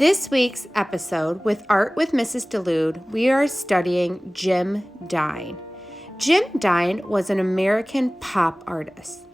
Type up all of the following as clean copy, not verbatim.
This week's episode with Art with Mrs. DuLude, we are studying Jim Dine. Jim Dine was an American pop artist.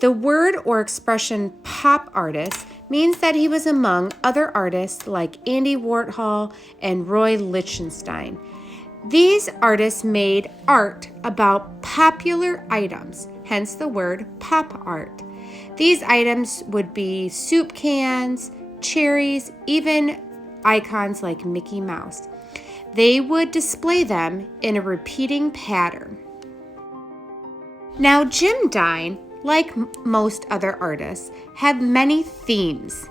The word or expression pop artist means that he was among other artists like Andy Warhol and Roy Lichtenstein. These artists made art about popular items, hence the word pop art. These items would be soup cans, cherries, even icons like Mickey Mouse. They would display them in a repeating pattern. Now, Jim Dine, like most other artists, had many themes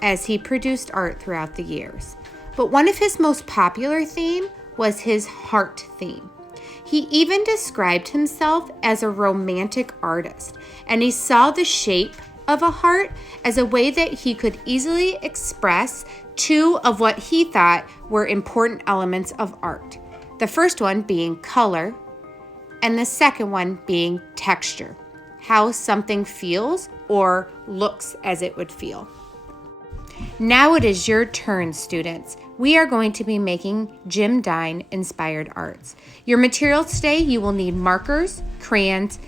as he produced art throughout the years. But one of his most popular themes was his heart theme. He even described himself as a romantic artist, and he saw the shape of a heart as a way that he could easily express two of what he thought were important elements of art. The first one being color, and the second one being texture, how something feels or looks as it would feel. Now it is your turn, students. We are going to be making Jim Dine inspired arts. Your materials today, you will need markers, crayons,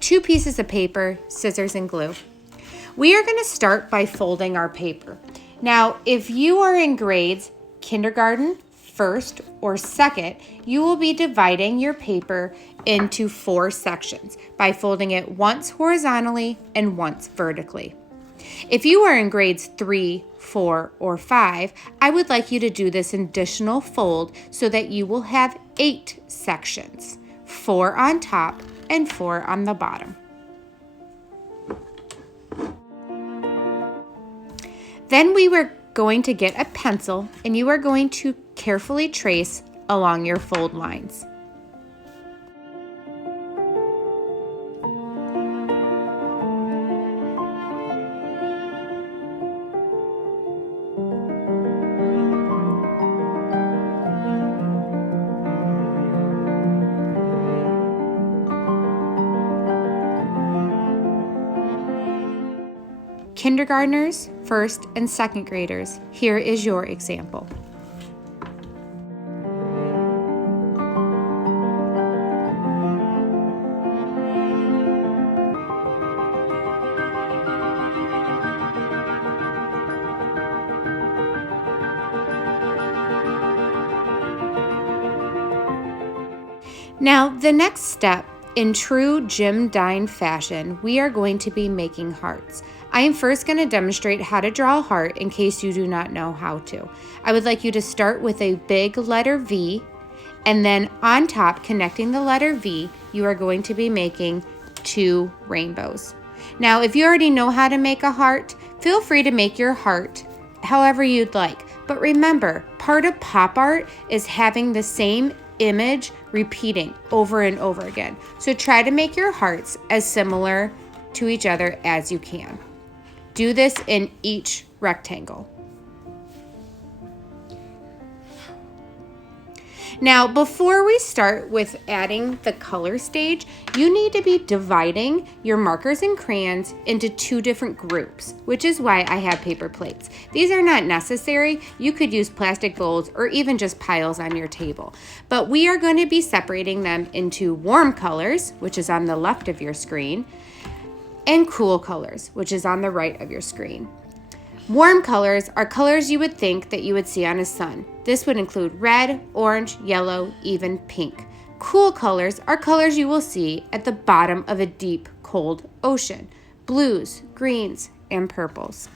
2 pieces of paper, scissors, and glue. We are going to start by folding our paper. Now, if you are in grades kindergarten, first, or second, you will be dividing your paper into 4 sections by folding it once horizontally and once vertically. If you are in grades 3, 4, or 5, I would like you to do this additional fold so that you will have 8 sections, 4 on top and 4 on the bottom. Then we were going to get a pencil and you are going to carefully trace along your fold lines. Kindergartners, first and second graders, here is your example. Now, the next step, in true Jim Dine fashion, we are going to be making hearts. I am first going to demonstrate how to draw a heart in case you do not know how to. I would like you to start with a big letter V, and then on top, connecting the letter V, you are going to be making 2 rainbows. Now, if you already know how to make a heart, feel free to make your heart however you'd like. But remember, part of pop art is having the same image repeating over and over again. So try to make your hearts as similar to each other as you can. Do this in each rectangle. Now, before we start with adding the color stage, you need to be dividing your markers and crayons into 2 different groups, which is why I have paper plates. These are not necessary. You could use plastic bowls or even just piles on your table. But we are going to be separating them into warm colors, which is on the left of your screen, and cool colors, which is on the right of your screen. Warm colors are colors you would think that you would see on a sun. This would include red, orange, yellow, even pink. Cool colors are colors you will see at the bottom of a deep, cold ocean. Blues, greens, and purples.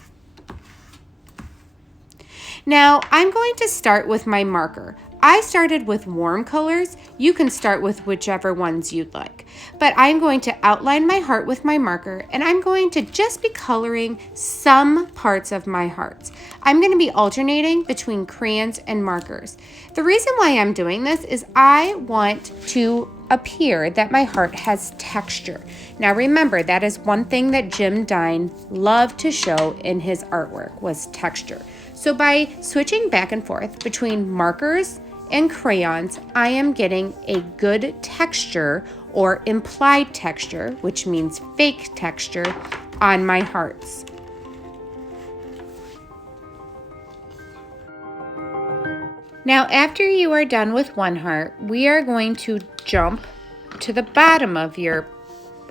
Now, I'm going to start with my marker. I started with warm colors. You can start with whichever ones you'd like. But I'm going to outline my heart with my marker, and I'm going to just be coloring some parts of my hearts. I'm going to be alternating between crayons and markers. The reason why I'm doing this is I want to appear that my heart has texture. Now remember, that is one thing that Jim Dine loved to show in his artwork was texture. So by switching back and forth between markers and crayons, I am getting a good texture or implied texture, which means fake texture, on my hearts. Now, after you are done with one heart, we are going to jump to the bottom of your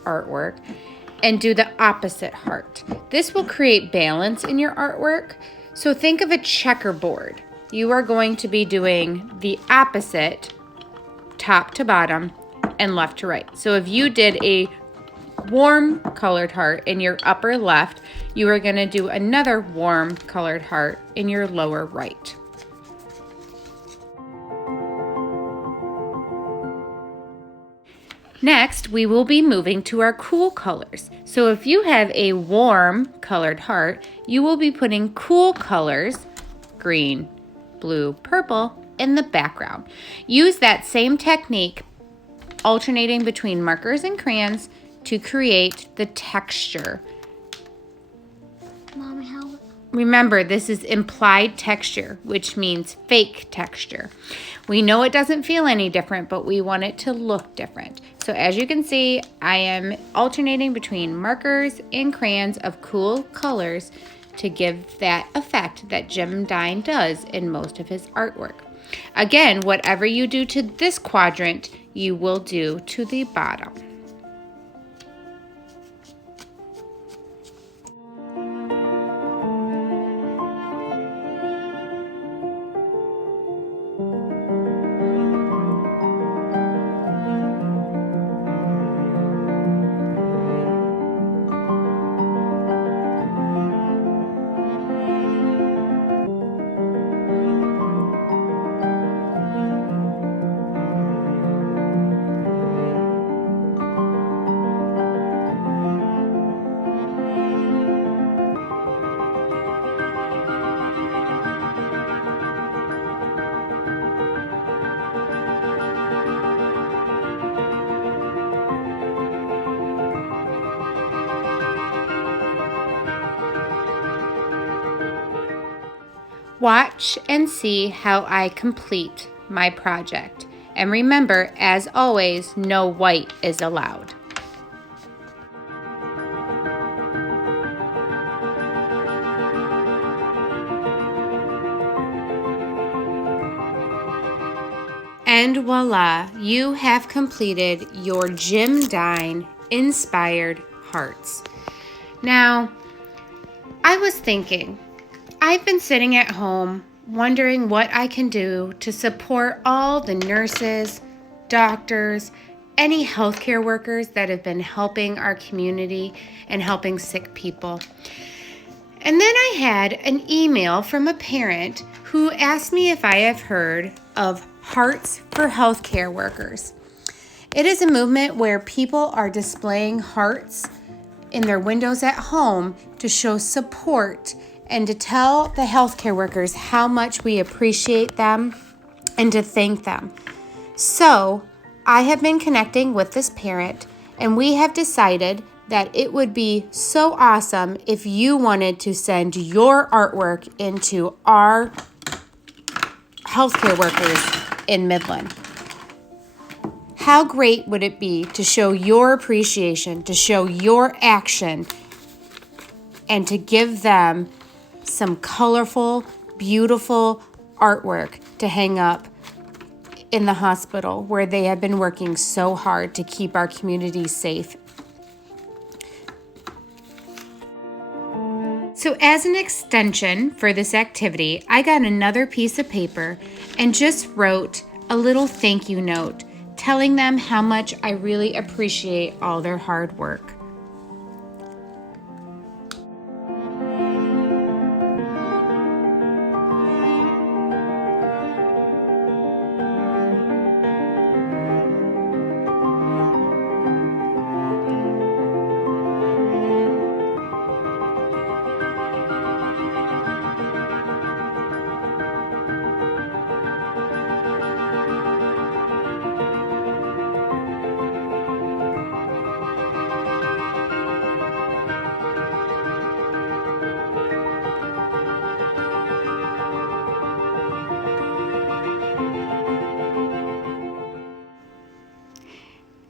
artwork and do the opposite heart. This will create balance in your artwork. So think of a checkerboard. You are going to be doing the opposite, top to bottom and left to right. So if you did a warm colored heart in your upper left, you are going to do another warm colored heart in your lower right. Next, we will be moving to our cool colors. So if you have a warm colored heart, you will be putting cool colors, green, blue, purple, in the background. Use that same technique, alternating between markers and crayons, to create the texture. Mom, how? Remember, this is implied texture, which means fake texture. We know it doesn't feel any different, but we want it to look different. So as you can see, I am alternating between markers and crayons of cool colors to give that effect that Jim Dine does in most of his artwork. Again, whatever you do to this quadrant, you will do to the bottom. Watch and see how I complete my project. And remember, as always, no white is allowed. And voila, you have completed your Jim Dine inspired hearts. Now, I was thinking, I've been sitting at home wondering what I can do to support all the nurses, doctors, any healthcare workers that have been helping our community and helping sick people. And then I had an email from a parent who asked me if I have heard of Hearts for Healthcare Workers. It is a movement where people are displaying hearts in their windows at home to show support and to tell the healthcare workers how much we appreciate them and to thank them. So I have been connecting with this parent, and we have decided that it would be so awesome if you wanted to send your artwork into our healthcare workers in Midland. How great would it be to show your appreciation, to show your action, and to give them some colorful, beautiful artwork to hang up in the hospital where they have been working so hard to keep our community safe. So as an extension for this activity, I got another piece of paper and just wrote a little thank you note telling them how much I really appreciate all their hard work.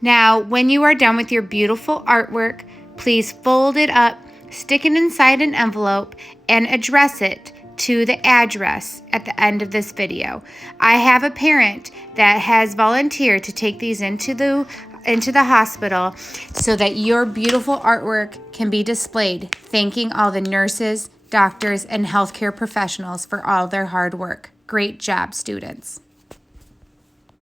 Now, when you are done with your beautiful artwork, please fold it up, stick it inside an envelope, and address it to the address at the end of this video. I have a parent that has volunteered to take these into the hospital so that your beautiful artwork can be displayed, thanking all the nurses, doctors, and healthcare professionals for all their hard work. Great job, students.